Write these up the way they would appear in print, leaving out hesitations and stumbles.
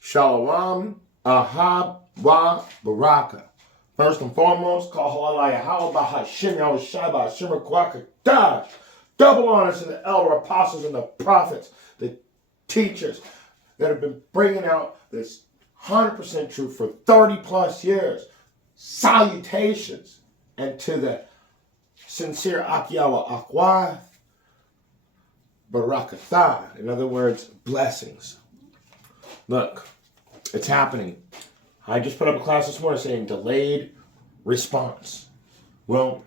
Shalom, Ahab, Wa, Baraka. First and foremost, Kahalala Yahweh Bahashim Yahushua Bahashim Kwakadash. Double honors to the elder apostles and the prophets, the teachers that have been bringing out this 100% truth for 30 plus years. Salutations. And to the sincere Akiyawa Akwa Barakatha. In other words, blessings. Look, it's happening. I just put up a class this morning saying delayed response. Well,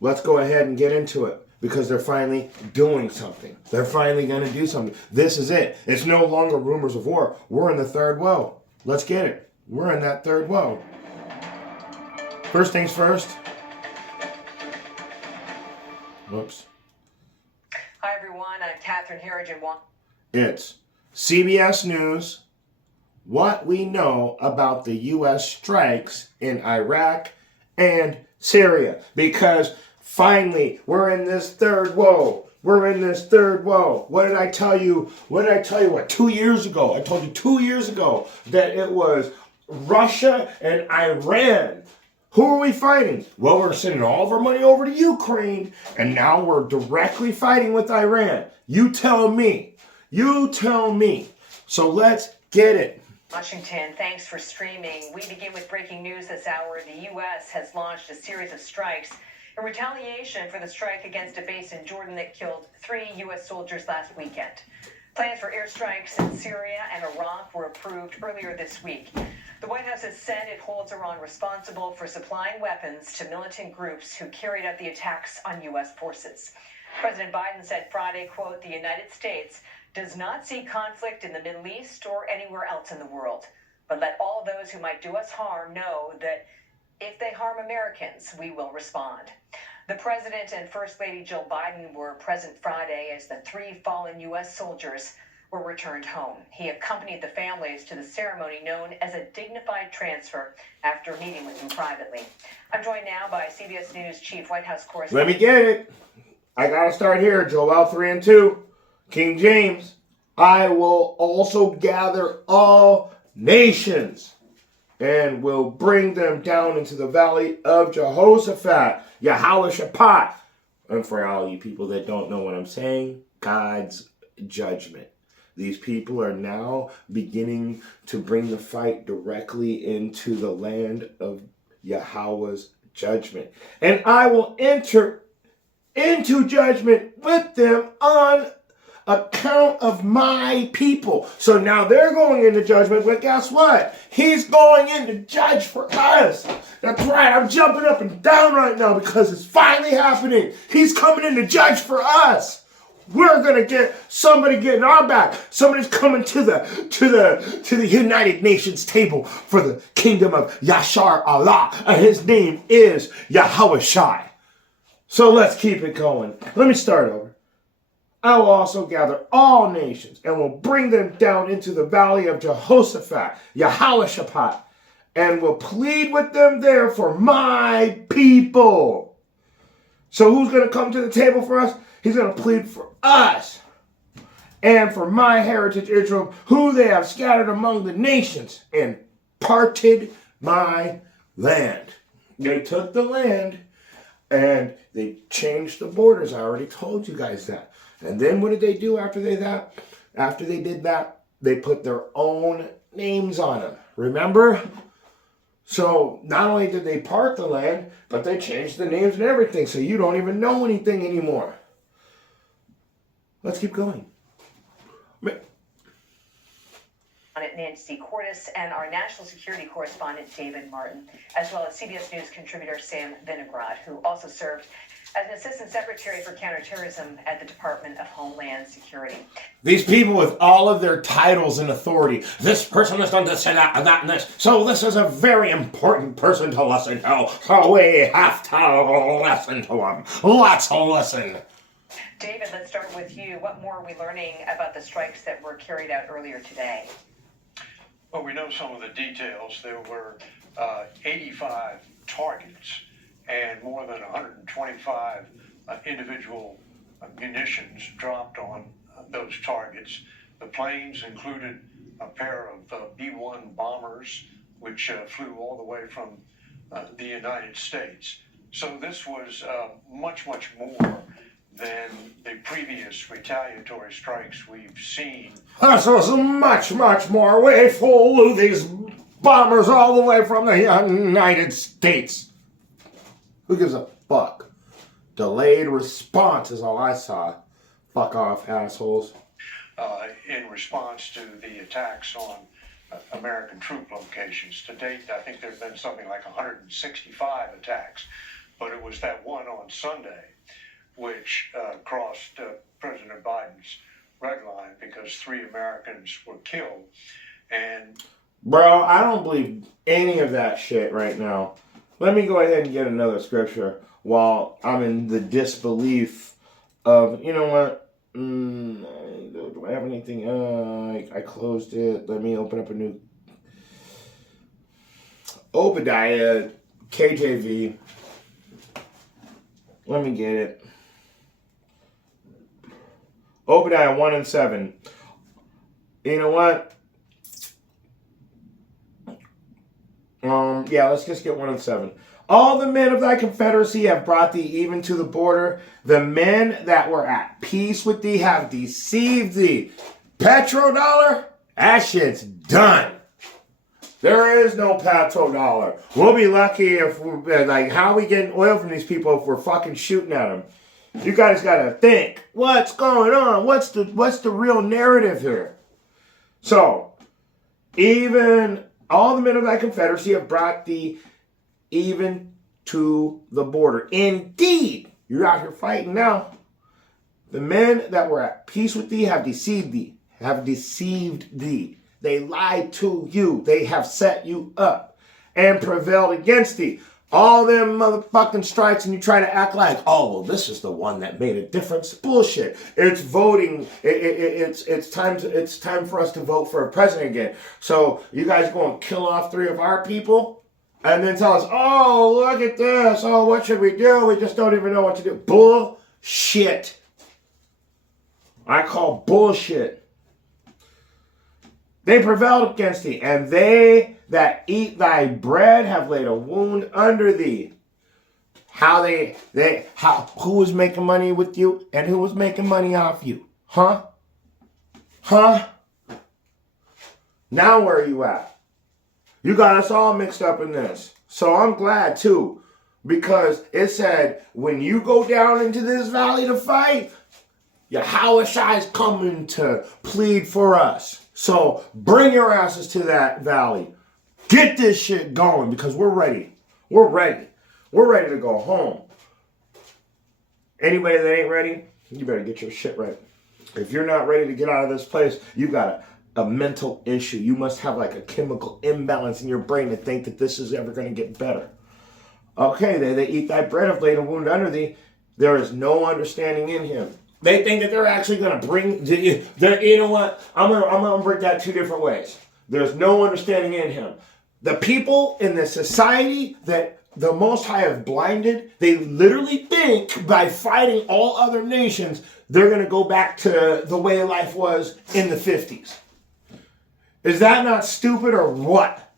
let's go ahead and get into it because they're finally doing something. They're finally going to do something. This is it. It's no longer rumors of war. We're in the third world. Let's get it. We're in that third world. First things first. Whoops. Hi, everyone. I'm Catherine Harrigan. It's CBS News, what we know about the U.S. strikes in Iraq and Syria. Because finally, we're in this third world. We're in this third world. What did I tell you? What, 2 years ago? I told you 2 years ago that it was Russia and Iran. Who are we fighting? Well, we're sending all of our money over to Ukraine, and now we're directly fighting with Iran. You tell me. You tell me. So let's get it. Washington, thanks for streaming. We begin with breaking news this hour. The U.S. has launched a series of strikes in retaliation for the strike against a base in Jordan that killed 3 U.S. soldiers last weekend. Plans for airstrikes in Syria and Iraq were approved earlier this week. The White House has said it holds Iran responsible for supplying weapons to militant groups who carried out the attacks on U.S. forces. President Biden said Friday, quote, "The United States does not see conflict in the Middle East or anywhere else in the world, but let all those who might do us harm know that if they harm Americans, we will respond." The President and First Lady Jill Biden were present Friday as the 3 fallen U.S. soldiers were returned home. He accompanied the families to the ceremony known as a dignified transfer after meeting with them privately. I'm joined now by CBS News Chief White House correspondent. Let me get it. I got to start here. Joel 3:2. King James. I will also gather all nations and will bring them down into the valley of Jehoshaphat, Yahweh. And for all you people that don't know what I'm saying, God's judgment. These people are now beginning to bring the fight directly into the land of Yahweh's judgment. And I will enter into judgment with them on account of my people. So now they're going into judgment, but guess what? He's going in to judge for us. That's right. I'm jumping up and down right now because it's finally happening. He's coming in to judge for us. We're gonna get somebody getting our back. Somebody's coming to the United Nations table for the kingdom of Yashar Allah, and his name is Yahweh Shai. So let's keep it going. Let me start over. I will also gather all nations and will bring them down into the valley of Jehoshaphat, Yahweh, and will plead with them there for my people. So who's going to come to the table for us? He's going to plead for us and for my heritage Israel, who they have scattered among the nations and parted my land. They took the land and they changed the borders. I already told you guys that. And then what did they do after they did that? They put their own names on them. Remember? So not only did they part the land, but they changed the names and everything. So you don't even know anything anymore. Let's keep going. Nancy Cordes and our national security correspondent David Martin, as well as CBS News contributor Sam Vinograd, who also served as an assistant secretary for counterterrorism at the Department of Homeland Security. These people with all of their titles and authority. This person has done this and that and that and this. So this is a very important person to listen to. So we have to listen to him. Let's listen. David, let's start with you. What more are we learning about the strikes that were carried out earlier today? Well, we know some of the details. There were 85 targets and more than 125 individual munitions dropped on those targets. The planes included a pair of B-1 bombers, which flew all the way from the United States. So this was much, much more than the previous retaliatory strikes we've seen. This was much, much more. We flew these bombers all the way from the United States. Who gives a fuck? Delayed response is all I saw. Fuck off, assholes. In response to the attacks on American troop locations. To date, I think there have been something like 165 attacks, but it was that one on Sunday which crossed President Biden's red line because 3 Americans were killed. And bro, I don't believe any of that shit right now. Let me go ahead and get another scripture while I'm in the disbelief of, you know what? Do I have anything? I closed it. Let me open up a new Obadiah KJV. Let me get it. Obadiah 1 and 7. You know what? Yeah, let's just get 1 and 7. All the men of thy confederacy have brought thee even to the border. The men that were at peace with thee have deceived thee. Petrodollar? That shit's done. There is no petrodollar. We'll be lucky if we're, like, how are we getting oil from these people if we're fucking shooting at them? You guys gotta think, what's going on? What's the real narrative here? So, even all the men of thy confederacy have brought thee even to the border. Indeed, you're out here fighting now. The men that were at peace with thee have deceived thee. Have deceived thee. They lied to you. They have set you up and prevailed against thee. All them motherfucking strikes, and you try to act like, oh, well, this is the one that made a difference. Bullshit. It's voting. It's time for us to vote for a president again. So you guys go and kill off 3 of our people, and then tell us, oh, look at this. Oh, what should we do? We just don't even know what to do. Bullshit. I call bullshit. They prevailed against thee, and they that eat thy bread have laid a wound under thee. Who was making money with you and who was making money off you? Huh? Now where are you at? You got us all mixed up in this. So I'm glad too, because it said, when you go down into this valley to fight, Yahushua is coming to plead for us. So bring your asses to that valley. Get this shit going because we're ready. We're ready. We're ready to go home. Anybody that ain't ready, you better get your shit right. If you're not ready to get out of this place, you got a mental issue. You must have like a chemical imbalance in your brain to think that this is ever going to get better. Okay, they eat thy bread, have laid a wound under thee. There is no understanding in him. They think that they're actually going to bring, you know what? I'm going to break that 2 different ways. There's no understanding in him. The people in the society that the Most High have blinded, they literally think by fighting all other nations, they're going to go back to the way life was in the 50s. Is that not stupid or what?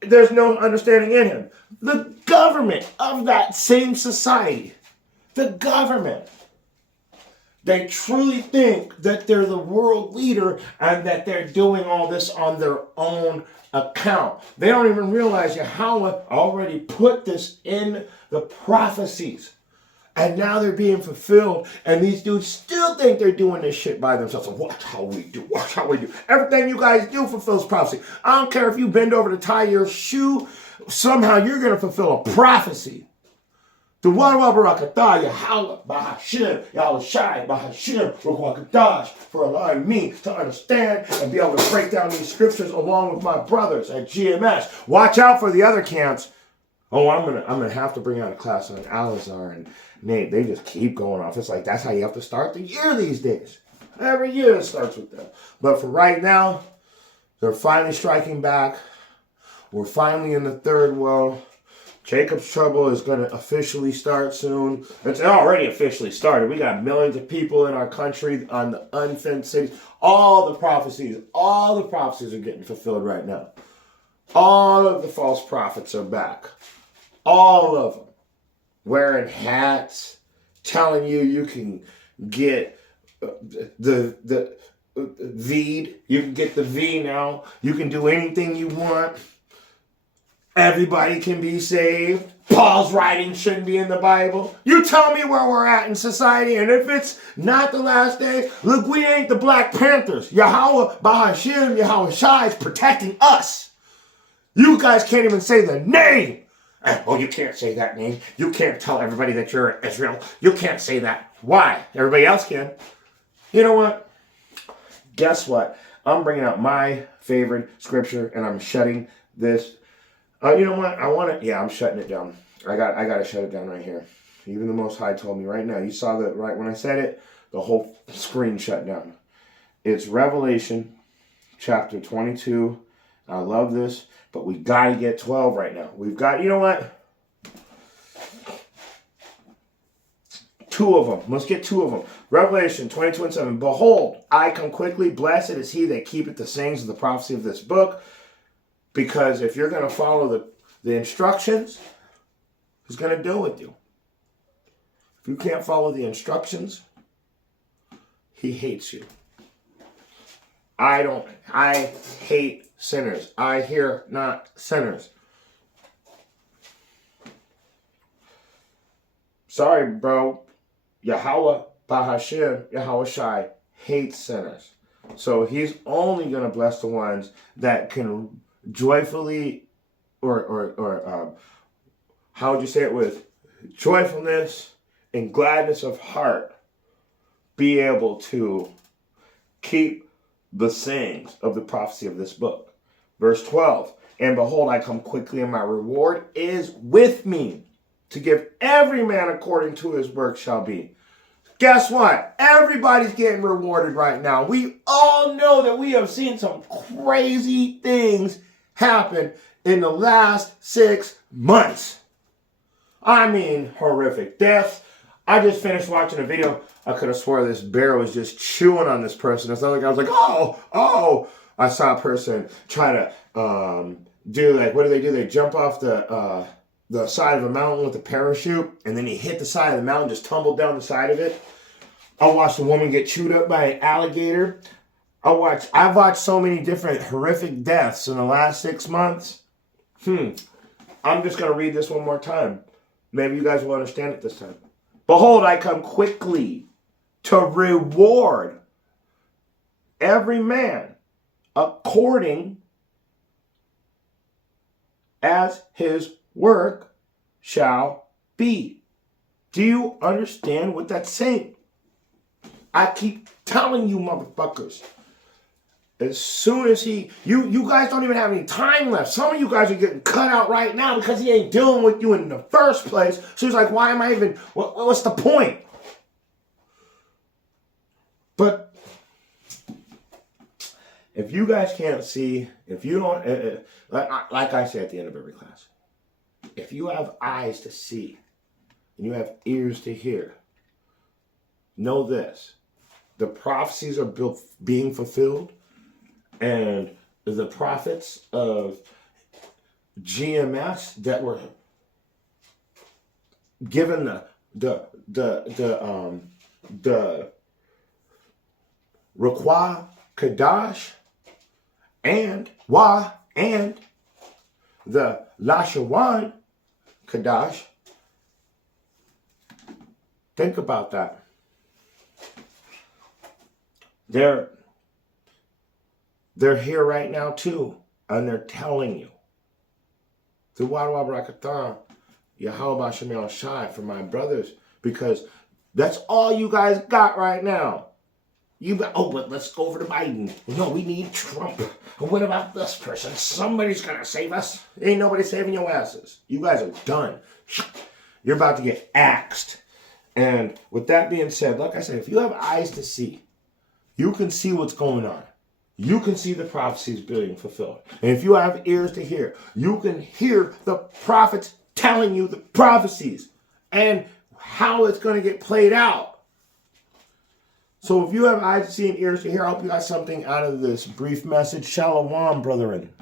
There's no understanding in him. The government of that same society, the government, they truly think that they're the world leader and that they're doing all this on their own account. They don't even realize Yahweh already put this in the prophecies. And now they're being fulfilled. And these dudes still think they're doing this shit by themselves. So watch how we do. Watch how we do. Everything you guys do fulfills prophecy. I don't care if you bend over to tie your shoe. Somehow you're going to fulfill a prophecy. The Wadwa Barakatah, Yahweh, Bahashim, Yahushai, Bahashim, Rukwakadash, for allowing me to understand and be able to break down these scriptures along with my brothers at GMS. Watch out for the other camps. Oh, I'm gonna have to bring out a class on Alazar and Nate. They just keep going off. It's like that's how you have to start the year these days. Every year it starts with them. But for right now, they're finally striking back. We're finally in the third world. Jacob's Trouble is going to officially start soon. It's already officially started. We got millions of people in our country on the unfenced cities. All the prophecies are getting fulfilled right now. All of the false prophets are back. All of them. Wearing hats, telling you can get the V. You can get the V now. You can do anything you want. Everybody can be saved. Paul's writing shouldn't be in the Bible. You tell me where we're at in society, and if it's not the last day, look, we ain't the Black Panthers. Yahweh Bahashim, Yahweh Shai is protecting us. You guys can't even say the name. Oh, you can't say that name. You can't tell everybody that you're in Israel. You can't say that. Why? Everybody else can. You know what? Guess what? I'm bringing out my favorite scripture, and I'm shutting this. You know what? I'm shutting it down. I got to shut it down right here. Even the Most High told me right now. You saw that right when I said it, the whole screen shut down. It's Revelation chapter 22. I love this, but we got to get 12 right now. We've got, you know what? 2 of them. Let's get 2 of them. Revelation 22:7. Behold, I come quickly. Blessed is he that keepeth the sayings of the prophecy of this book. Because if you're going to follow the instructions, he's going to deal with you. If you can't follow the instructions, he hates you. I hate sinners. I hear not sinners. Sorry, bro. Yahweh Bahashim, Yahweh Shai hates sinners. So he's only going to bless the ones that can joyfully, or how would you say it, with joyfulness and gladness of heart, be able to keep the sayings of the prophecy of this book. Verse 12, and behold, I come quickly, and my reward is with me, to give every man according to his work shall be. Guess what? Everybody's getting rewarded right now. We all know that we have seen some crazy things happen in the last 6 months. I mean, horrific deaths. I just finished watching a video. I could have swore this bear was just chewing on this person. It's not like I was like, oh. I saw a person try to do, like, what do? They jump off the side of a mountain with a parachute, and then he hit the side of the mountain, just tumbled down the side of it. I watched a woman get chewed up by an alligator. I've watched so many different horrific deaths in the last 6 months. I'm just going to read this one more time. Maybe you guys will understand it this time. Behold, I come quickly to reward every man according as his work shall be. Do you understand what that's saying? I keep telling you, motherfuckers. As soon as you guys don't even have any time left. Some of you guys are getting cut out right now because he ain't dealing with you in the first place. So he's like, why am I even, what's the point? But if you guys can't see, if you don't, like I say at the end of every class, if you have eyes to see and you have ears to hear, know this. The prophecies are being fulfilled, and the prophets of GMS that were given the Ruach Kadash and the Lashawan Kadash. Think about that. They're here right now too, and they're telling you. Through Wadwa Barakatah, Yahweh Bashem Shai for my brothers, because that's all you guys got right now. But let's go over to Biden. No, we need Trump. What about this person? Somebody's gonna save us. Ain't nobody saving your asses. You guys are done. You're about to get axed. And with that being said, like I said, if you have eyes to see, you can see what's going on. You can see the prophecies being fulfilled. And if you have ears to hear, you can hear the prophets telling you the prophecies and how it's going to get played out. So if you have eyes to see and ears to hear, I hope you got something out of this brief message. Shalom, brethren.